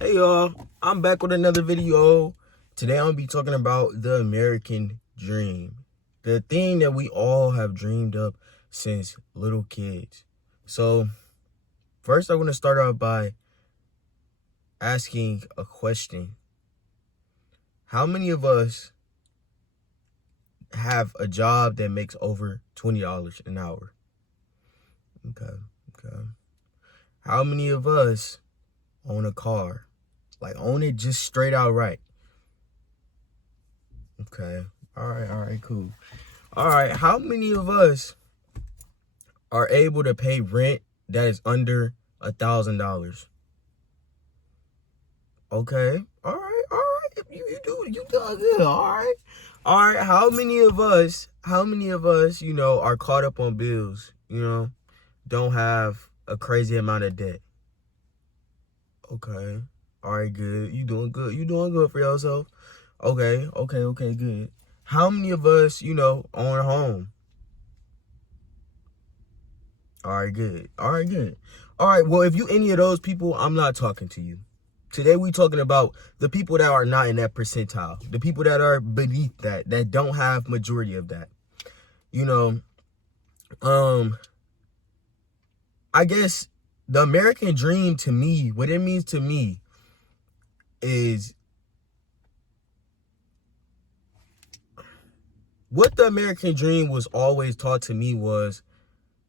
Hey y'all, I'm back with another video. Today I'm gonna be talking about the American dream. The thing that we all have dreamed of since little kids. So first I want to start out by asking a question. How many of us have a job that makes over $20 an hour? Okay. How many of us own a car? Like own it just straight out right. Okay. All right, cool. All right, how many of us are able to pay rent that is under $1,000? Okay. All right. You doing good. All right. How many of us, are caught up on bills, don't have a crazy amount of debt? Okay. All right, good. You doing good. You doing good for yourself. Okay, good. How many of us, own a home? All right, good. All right, well, if you any of those people, I'm not talking to you. Today we talking about the people that are not in that percentile, the people that are beneath that don't have majority of that. I guess the American dream to me, what it means to me is what the American dream was always taught to me was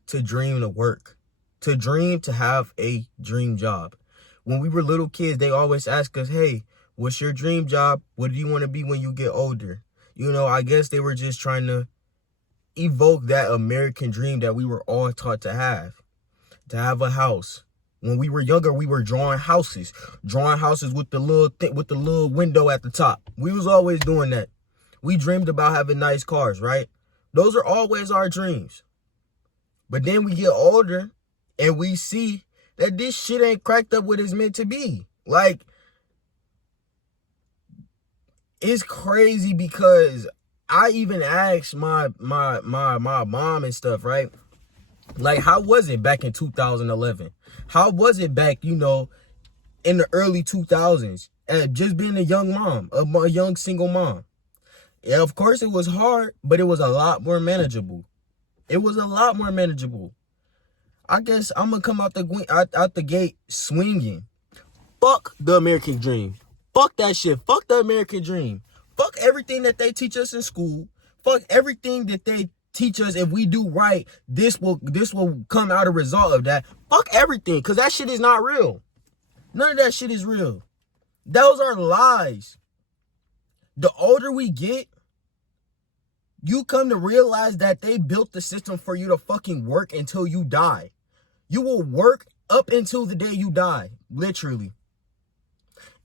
to dream to work, to dream to have a dream job. When we were little kids, they always ask us, hey, what's your dream job? What do you want to be when you get older? I guess they were just trying to evoke that American dream that we were all taught to have a house. When we were younger, we were drawing houses with the little window at the top. We was always doing that. We dreamed about having nice cars, right? Those are always our dreams. But then we get older and we see that this shit ain't cracked up what it's meant to be. Like, it's crazy because I even asked my mom and stuff, right? Like, how was it back in 2011? How was it back, in the early 2000s? Just being a young mom, a young single mom. Yeah, of course it was hard, but it was a lot more manageable. I guess I'm gonna come out the gate swinging. Fuck the American dream. Fuck that shit. Fuck the American dream. Fuck everything that they teach us in school. Fuck everything that they teach us. If we do right, this will come out a result of that. Fuck everything, because that shit is not real. None of that shit is real. Those are lies. The older we get, you come to realize that they built the system for you to fucking work until you die. You will work up until the day you die, literally.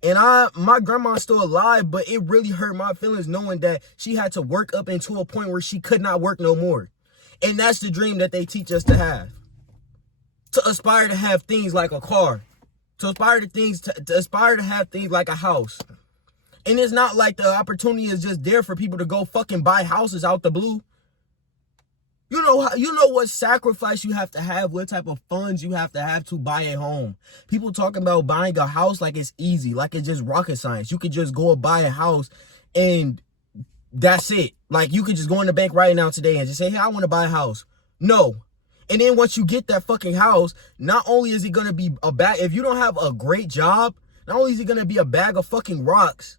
And my grandma's still alive, but it really hurt my feelings knowing that she had to work up until a point where she could not work no more. And that's the dream that they teach us to have. To aspire to have things like a car. To aspire to have things like a house. And it's not like the opportunity is just there for people to go fucking buy houses out the blue. You know what sacrifice you have to have, what type of funds you have to buy a home. People talking about buying a house like it's easy, like it's just rocket science. You could just go and buy a house and that's it. Like you could just go in the bank right now today and just say, hey, I want to buy a house. No. And then once you get that fucking house, not only is it going to be a bag, if you don't have a great job, not only is it going to be a bag of fucking rocks,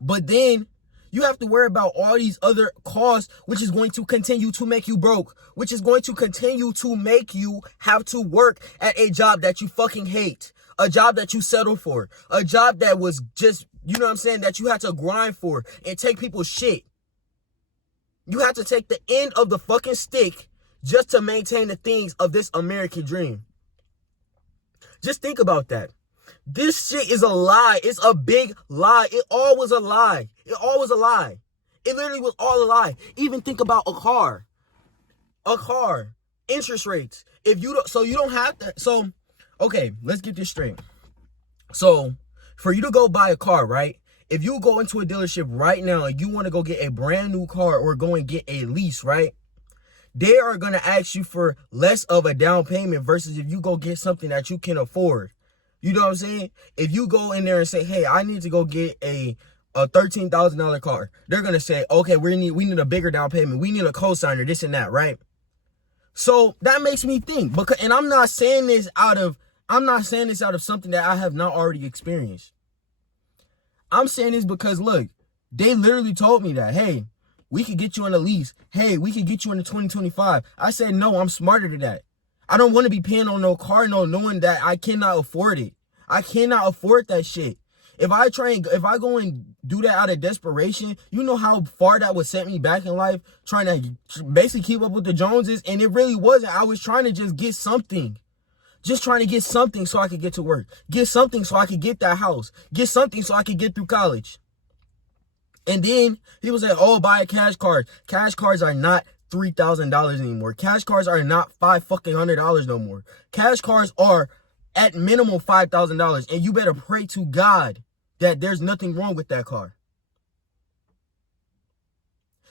but then you have to worry about all these other costs, which is going to continue to make you broke, which is going to continue to make you have to work at a job that you fucking hate, a job that you settle for, a job that was just, that you had to grind for and take people's shit. You have to take the end of the fucking stick just to maintain the things of this American dream. Just think about that. This shit is a lie. It's a big lie. It all was a lie. It literally was all a lie. Even think about a car. Interest rates. Okay, let's get this straight. So, for you to go buy a car, right? If you go into a dealership right now and you want to go get a brand new car or go and get a lease, right? They are going to ask you for less of a down payment versus if you go get something that you can afford. You know what I'm saying? If you go in there and say, hey, I need to go get a $13,000 car, they're going to say, okay, we need a bigger down payment. We need a cosigner, this and that, right? So that makes me think, because, and I'm not saying this out of something that I have not already experienced. I'm saying this because, look, they literally told me that, hey, we could get you on a lease. Hey, we could get you in the 2025. I said, no, I'm smarter than that. I don't want to be paying on no car, knowing that I cannot afford it. I cannot afford that shit. If I go and do that out of desperation, you know how far that would set me back in life, trying to basically keep up with the Joneses. And it really wasn't. I was trying to just get something. Just trying to get something so I could get to work. Get something so I could get that house. Get something so I could get through college. And then people say, oh, buy a cash card. Cash cards are not $3,000 anymore. Cash cards are not $500 no more. Cash cards are at minimum $5,000. And you better pray to God that there's nothing wrong with that car.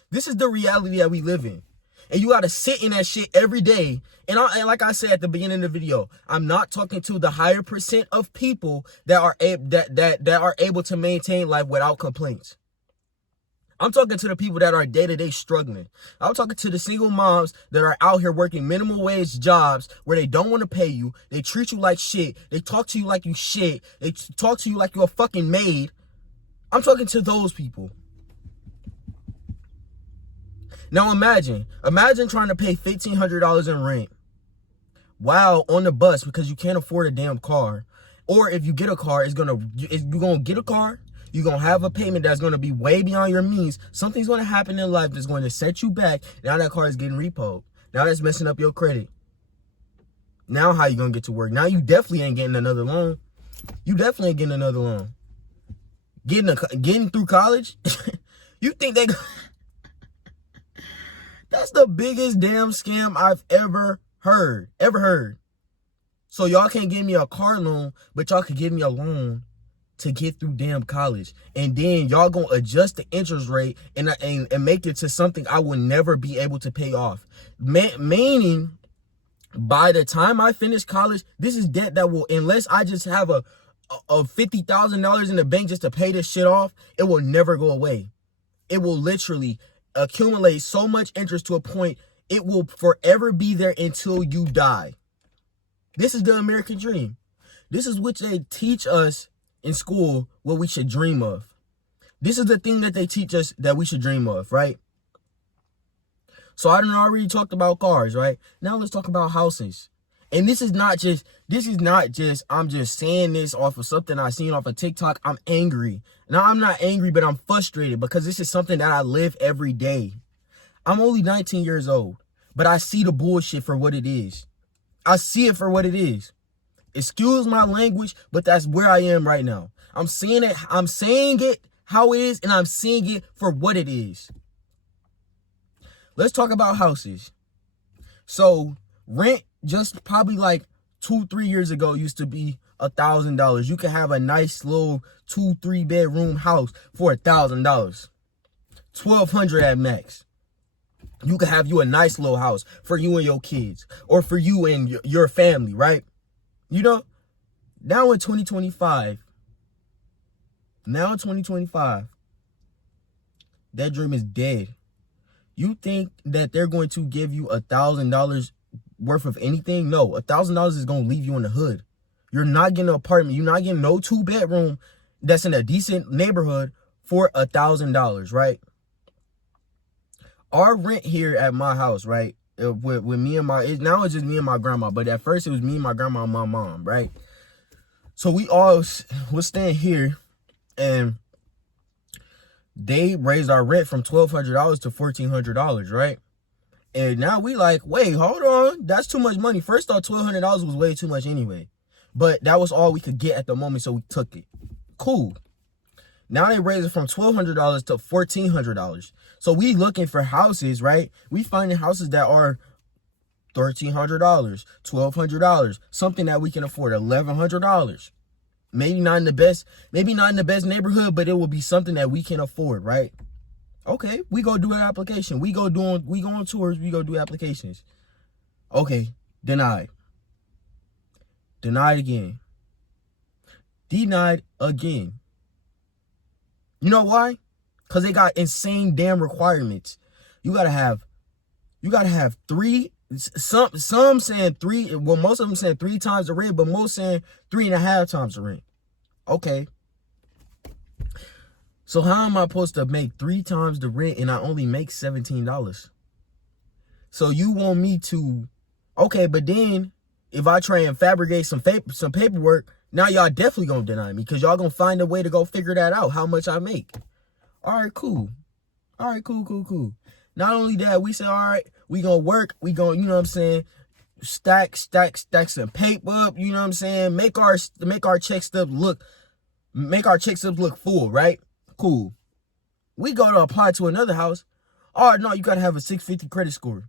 This is the reality that we live in. And you got to sit in that shit every day. And like I said at the beginning of the video, I'm not talking to the higher percent of people that are able to maintain life without complaints. I'm talking to the people that are day-to-day struggling. I'm talking to the single moms that are out here working minimum wage jobs where they don't want to pay you. They treat you like shit. They talk to you like you shit. They talk to you like you're a fucking maid. I'm talking to those people. Now imagine trying to pay $1,500 in rent while on the bus because you can't afford a damn car. Or if you get a car, you're gonna get a car. You're going to have a payment that's going to be way beyond your means. Something's going to happen in life that's going to set you back. Now that car is getting repoed. Now that's messing up your credit. Now how you going to get to work? Now you definitely ain't getting another loan. You definitely ain't getting another loan. Getting through college? You think they... That's the biggest damn scam I've ever heard. So y'all can't give me a car loan, but y'all can give me a loan to get through damn college. And then y'all gonna adjust the interest rate and make it to something I will never be able to pay off. Meaning, by the time I finish college, this is debt that will, unless I just have a $50,000 in the bank just to pay this shit off, it will never go away. It will literally accumulate so much interest to a point it will forever be there until you die. This is the American dream. This is what they teach us in school, what we should dream of. This is the thing that they teach us that we should dream of, right? So I already talked about cars, right? Now let's talk about houses. And this is not just, I'm just saying this off of something I seen off of TikTok. I'm angry. Now I'm not angry, but I'm frustrated because this is something that I live every day. I'm only 19 years old, but I see the bullshit for what it is. I see it for what it is. Excuse my language, but that's where I am right now. I'm saying it how it is, and I'm seeing it for what it is. Let's talk about houses. So rent just probably like 2-3 years ago used to be $1,000. You could have a nice little 2-3 bedroom house for $1,000. $1,200 at max. You could have you a nice little house for you and your kids, or for you and your family, right? You know, now in 2025, that dream is dead. You think that they're going to give you $1,000 worth of anything? No, $1,000 is going to leave you in the hood. You're not getting an apartment. You're not getting no 2-bedroom that's in a decent neighborhood for $1,000, right? Our rent here at my house, right? With me and now it's just me and my grandma, but at first it was me, my grandma, and my mom, right? So we all was staying here, and they raised our rent from $1,200 to $1,400, right? And now we like, wait, hold on, that's too much money. First off, $1,200 was way too much anyway, but that was all we could get at the moment, so we took it. Cool. Now they raised it from $1,200 to $1,400. So we looking for houses, right? We finding houses that are $1,300, $1,200, something that we can afford, $1,100. Maybe not in the best neighborhood, but it will be something that we can afford, right? Okay, we go do an application. We go on tours, we go do applications. Okay, denied. Denied again. Denied again. You know why? Because they got insane damn requirements. You gotta have three. Some saying three. Well, most of them saying 3 times the rent, but most saying 3.5 times the rent. Okay. So how am I supposed to make 3 times the rent and I only make $17? So you want me to? Okay, but then if I try and fabricate some paperwork, now y'all definitely gonna deny me because y'all gonna find a way to go figure that out, how much I make. All right, cool. All right, cool. Not only that, we say, all right, we gonna work. We gonna, you know what I'm saying, stack some paper up. You know what I'm saying, make our check stubs look full, right? Cool. We go to apply to another house. Oh no, you gotta have a 650 credit score.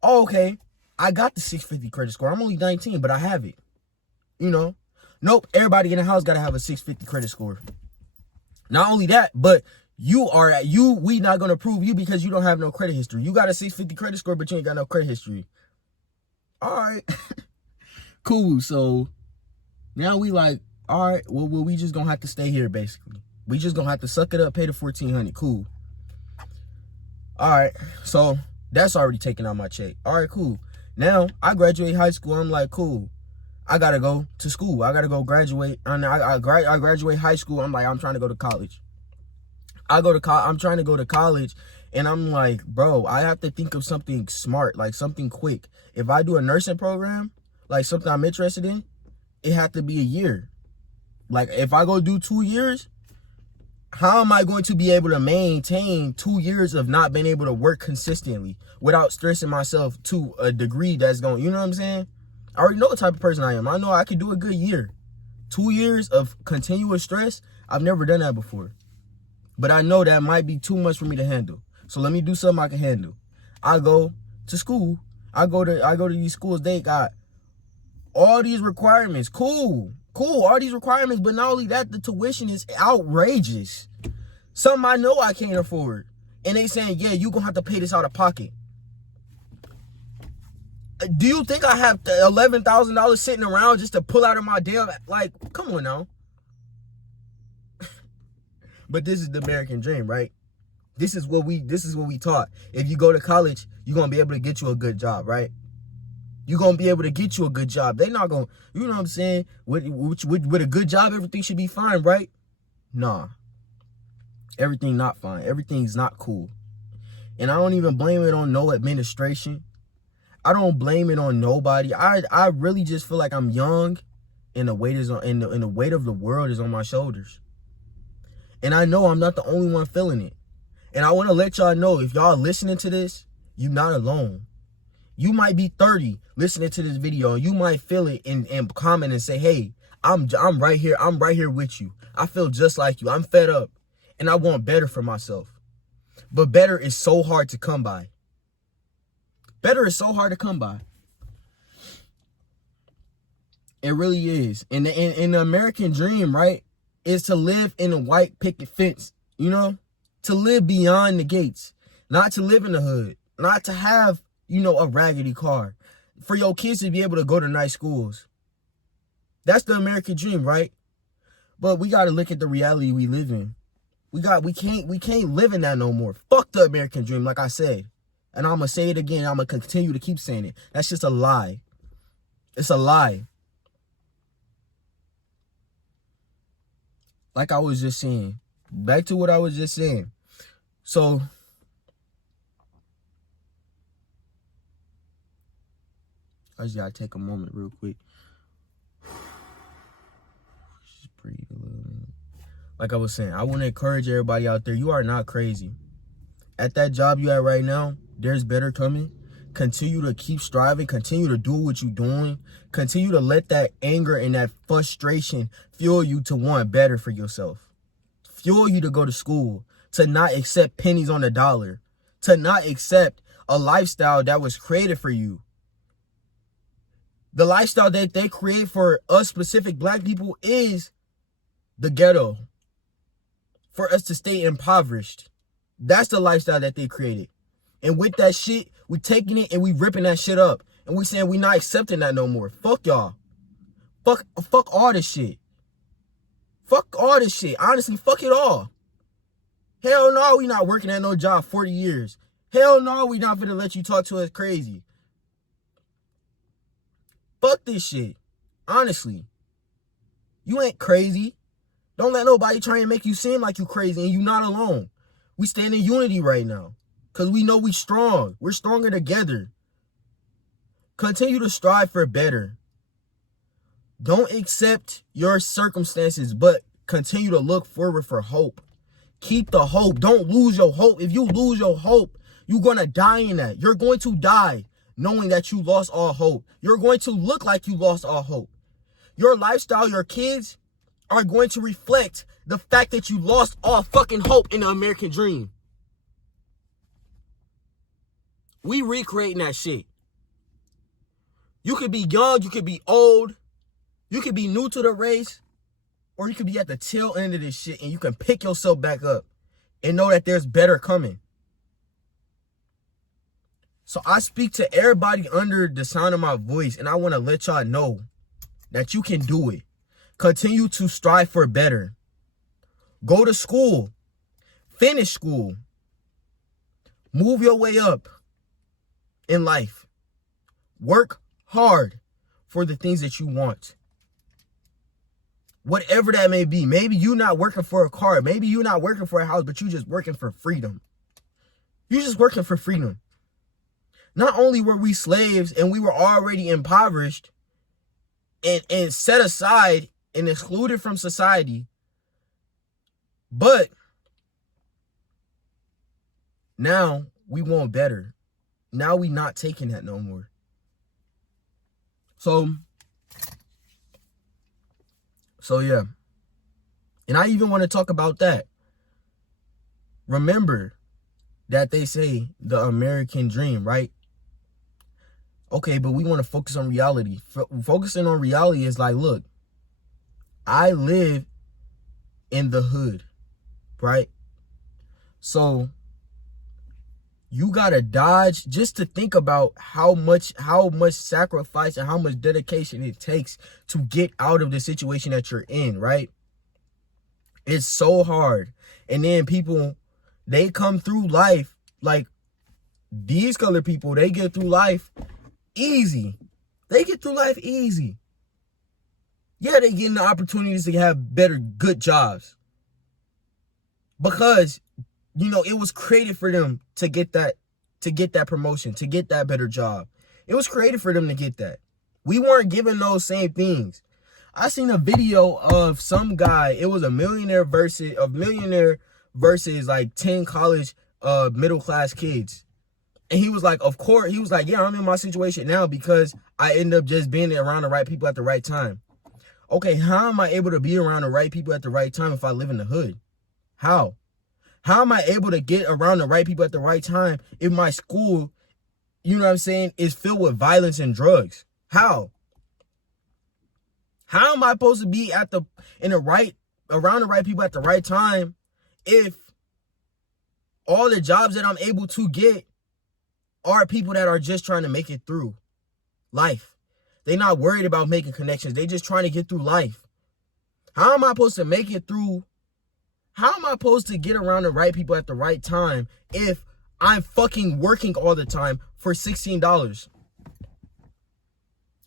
Oh, okay. I got the 650 credit score. I'm only 19, but I have it. You know? Nope. Everybody in the house gotta have a 650 credit score. Not only that, but we not gonna approve you because you don't have no credit history. You got a 650 credit score, but you ain't got no credit history. All right. Cool. So now we like, all right, well, we just gonna have to stay here basically. We just gonna have to suck it up, pay the $1,400. Cool. All right. So that's already taken out my check. All right, cool. Now I graduate high school. I'm like, cool. I gotta go to school. I gotta go graduate. And I graduate high school. I'm like, I'm trying to go to college. I'm trying to go to college, and I'm like, bro, I have to think of something smart, like something quick. If I do a nursing program, like something I'm interested in, it have to be a year. Like if I go do 2 years, how am I going to be able to maintain 2 years of not being able to work consistently without stressing myself to a degree that's going, you know what I'm saying? I already know what type of person I am. I know I could do a good year. 2 years of continuous stress, I've never done that before. But I know that might be too much for me to handle. So let me do something I can handle. I go to school. I go to these schools. They got all these requirements. Cool. All these requirements. But not only that, the tuition is outrageous. Something I know I can't afford. And they saying, yeah, you gonna have to pay this out of pocket. Do you think I have $11,000 sitting around just to pull out of my damn, like, come on now. But this is the American dream, right? This is what we taught. If you go to college, you're going to be able to get you a good job, right? You're going to be able to get you a good job. They're not going to, you know what I'm saying? With a good job, everything should be fine, right? Nah. Everything not fine. Everything's not cool. And I don't even blame it on no administration. I don't blame it on nobody. I really just feel like I'm young and the weight is on, and the weight of the world is on my shoulders. And I know I'm not the only one feeling it. And I want to let y'all know, if y'all listening to this, you're not alone. You might be 30 listening to this video, and you might feel it and comment and say, hey, I'm right here. I'm right here with you. I feel just like you. I'm fed up. And I want better for myself. But better is so hard to come by. Better is so hard to come by. It really is. And the American dream, right, is to live in a white picket fence, you know? To live beyond the gates. Not to live in the hood. Not to have, you know, a raggedy car. For your kids to be able to go to nice schools. That's the American dream, right? But we got to look at the reality we live in. We can't live in that no more. Fuck the American dream, like I said. And I'm going to say it again. I'm going to continue to keep saying it. That's just a lie. It's a lie. Like I was just saying. Back to what I was just saying. So, I just got to take a moment real quick. Just breathe a little bit. Like I was saying, I want to encourage everybody out there. You are not crazy. At that job you at right now, there's better coming. Continue to keep striving. Continue to do what you're doing. Continue to let that anger and that frustration fuel you to want better for yourself. Fuel you to go to school. To not accept pennies on the dollar. To not accept a lifestyle that was created for you. The lifestyle that they create for us specific black people is the ghetto. For us to stay impoverished. That's the lifestyle that they created. And with that shit, we taking it and we ripping that shit up. And we saying we not accepting that no more. Fuck y'all. Fuck all this shit. Fuck all this shit. Honestly, fuck it all. Hell no, we not working at no job 40 years. Hell no, we not finna let you talk to us crazy. Fuck this shit. Honestly. You ain't crazy. Don't let nobody try and make you seem like you crazy, and you not alone. We stand in unity right now. Because we know we strong. We're stronger together. Continue to strive for better. Don't accept your circumstances, but continue to look forward for hope. Keep the hope. Don't lose your hope. If you lose your hope, you're going to die in that. You're going to die knowing that you lost all hope. You're going to look like you lost all hope. Your lifestyle, your kids are going to reflect the fact that you lost all fucking hope in the American dream. We recreating that shit. You could be young, you could be old, you could be new to the race, or you could be at the tail end of this shit and you can pick yourself back up and know that there's better coming. So I speak to everybody under the sound of my voice, and I want to let y'all know that you can do it. Continue to strive for better. Go to school. Finish school. Move your way up in life. Work hard for the things that you want. Whatever that may be. Maybe you're not working for a car. Maybe you're not working for a house, but you're just working for freedom. You're just working for freedom. Not only were we slaves and we were already impoverished and set aside and excluded from society, but now we want better. Now we not taking that no more. So yeah. And I even want to talk about that. Remember that they say the American dream, right? Okay, but we want to focus on reality. Focusing on reality is like, look, I live in the hood, right? So you gotta dodge just to think about how much sacrifice and how much dedication it takes to get out of the situation that you're in, right? It's so hard. And then people, they come through life, like these colored people, they get through life easy. They get through life easy. Yeah, they getting the opportunities to have better, good jobs. Because, you know, it was created for them to get that promotion, to get that better job. It was created for them to get that. We weren't given those same things. I seen a video of some guy, it was a millionaire versus like 10 college middle class kids. And he was like, of course, he was like, yeah, I'm in my situation now because I end up just being around the right people at the right time. Okay, how am I able to be around the right people at the right time if I live in the hood? How? How am I able to get around the right people at the right time if my school, you know what I'm saying, is filled with violence and drugs? How? How am I supposed to be around the right people at the right time if all the jobs that I'm able to get are people that are just trying to make it through life? They're not worried about making connections. They just trying to get through life. How am I supposed to make it through? How am I supposed to get around the right people at the right time if I'm fucking working all the time for $16?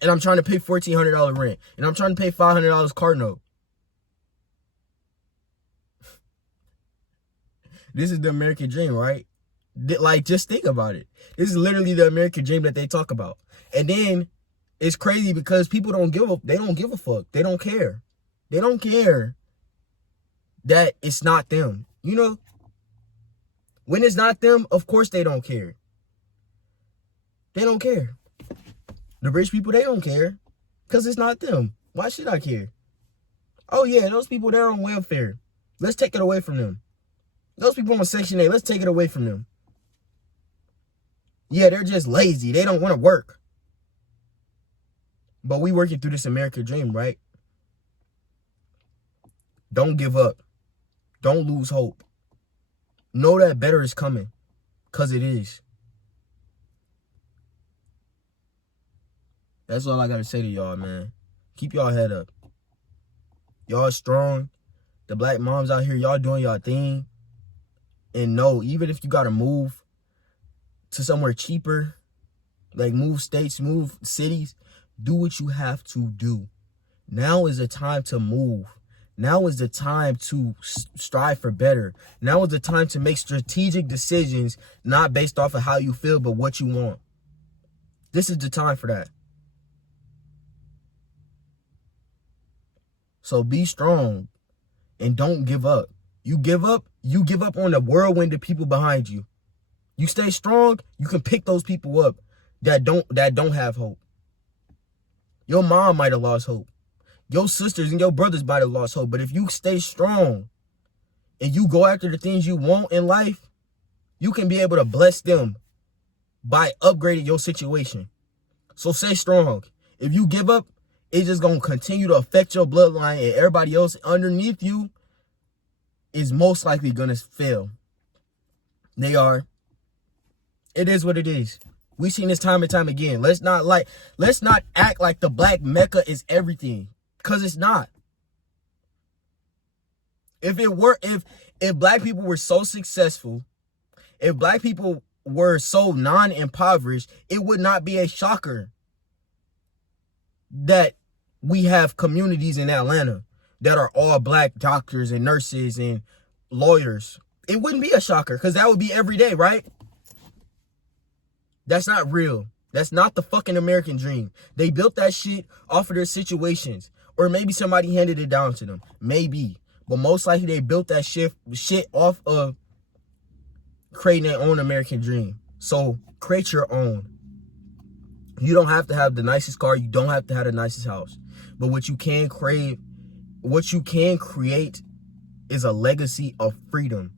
And I'm trying to pay $1,400 rent. And I'm trying to pay $500 car note. This is the American dream, right? Like, just think about it. This is literally the American dream that they talk about. And then it's crazy because people don't give a fuck. They don't care. They don't care that it's not them. You know? When it's not them, of course they don't care. They don't care. The rich people, they don't care. Because it's not them. Why should I care? Oh yeah, those people, they're on welfare. Let's take it away from them. Those people on Section 8, let's take it away from them. Yeah, they're just lazy. They don't want to work. But we working through this American dream, right? Don't give up. Don't lose hope. Know that better is coming. Because it is. That's all I got to say to y'all, man. Keep y'all head up. Y'all strong. The black moms out here, y'all doing y'all thing. And no, even if you gotta move to somewhere cheaper, like move states, move cities, do what you have to do. Now is the time to move. Now is the time to strive for better. Now is the time to make strategic decisions, not based off of how you feel, but what you want. This is the time for that. So be strong and don't give up. You give up on the whirlwind of people behind you. You stay strong, you can pick those people up that don't have hope. Your mom might have lost hope. Your sisters and your brothers might have lost hope. But if you stay strong and you go after the things you want in life, you can be able to bless them by upgrading your situation. So stay strong. If you give up, it's just going to continue to affect your bloodline, and everybody else underneath you is most likely going to fail. They are. It is what it is. We've seen this time and time again. Let's not act like the black Mecca is everything, because it's not. If black people were so successful, if black people were so non-impoverished, it would not be a shocker that we have communities in Atlanta that are all black doctors and nurses and lawyers. It wouldn't be a shocker, because that would be every day, right? That's not real. That's not the fucking American dream. They built that shit off of their situations. Or maybe somebody handed it down to them. Maybe. But most likely they built that shit off of creating their own American dream. So create your own. You don't have to have the nicest car. You don't have to have the nicest house. But what you can create is a legacy of freedom.